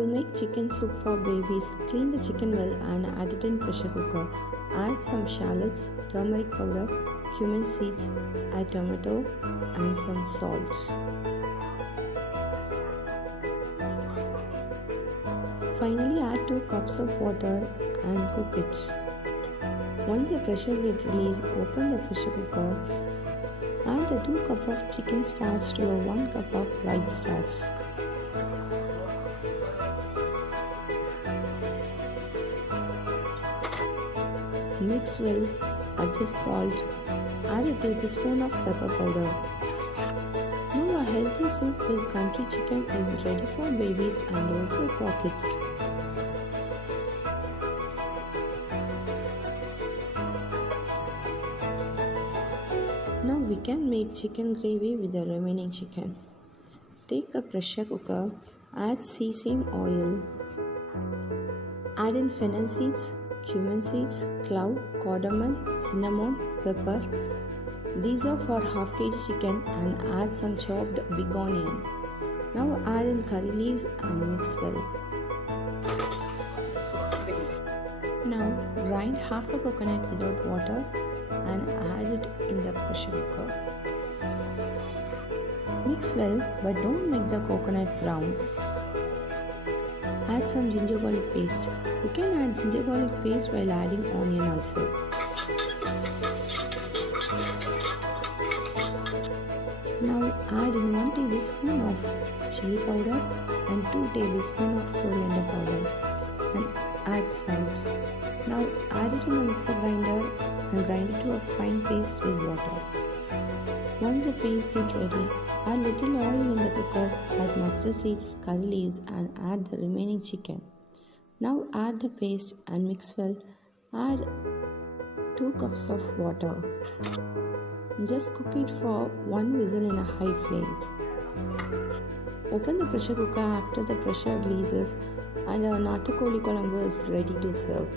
To make chicken soup for babies, clean the chicken well and add it in pressure cooker. Add some shallots, turmeric powder, cumin seeds, a tomato and some salt. Finally add 2 cups of water and cook it. Once the pressure gets released, open the pressure cooker. Add the 2 cups of chicken starch to a 1 cup of white starch. Mix well, adjust salt, add a tablespoon of pepper powder. Now a healthy soup with country chicken is ready for babies and also for kids. Now we can make chicken gravy with the remaining chicken. Take a pressure cooker, add sesame oil, add in fennel seeds, cumin seeds, clove, cardamom, cinnamon, pepper. These are for half kg chicken and add some chopped big onion. Now add in curry leaves and mix well. Now grind half a coconut without water and add it in the pressure cooker. Mix well but don't make the coconut brown. Add some ginger garlic paste. You can add ginger garlic paste while adding onion also. Now add in 1 tablespoon of chili powder and 2 tablespoons of coriander powder and add salt. Now add it in the mixer grinder and grind it to a fine paste with water. Once the paste gets ready, add little oil in the cooker, add mustard seeds, curry leaves and add the remaining chicken. Now add the paste and mix well. Add 2 cups of water. Just cook it for 1 whistle in a high flame. Open the pressure cooker after the pressure releases and our Nattu Kozhi Kulambu is ready to serve.